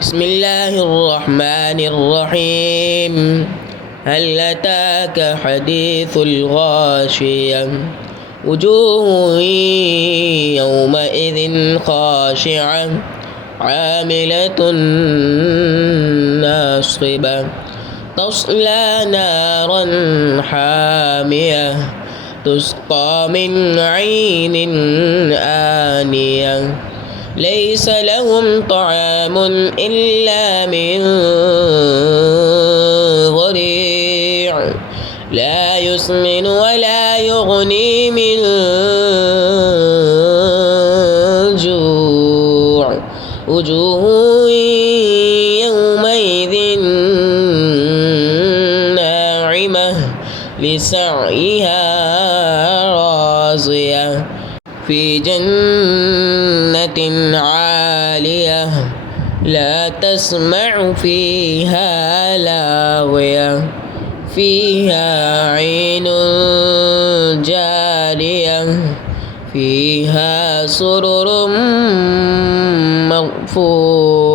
بسم الله الرحمن الرحيم. هل أتاك حديث الغاشية وجوه يومئذ خاشعة عاملة ناصبة تصلى نارا حامية تسقى من عين آنية ليس لهم طعام إلا من ضريع لا يسمن ولا يغني من جوع وجوه يومئذ ناعمة لسعيها راضية في جنة عالية لا تسمع فيها لاغية فيها عين جارية فيها سرر مرفوعة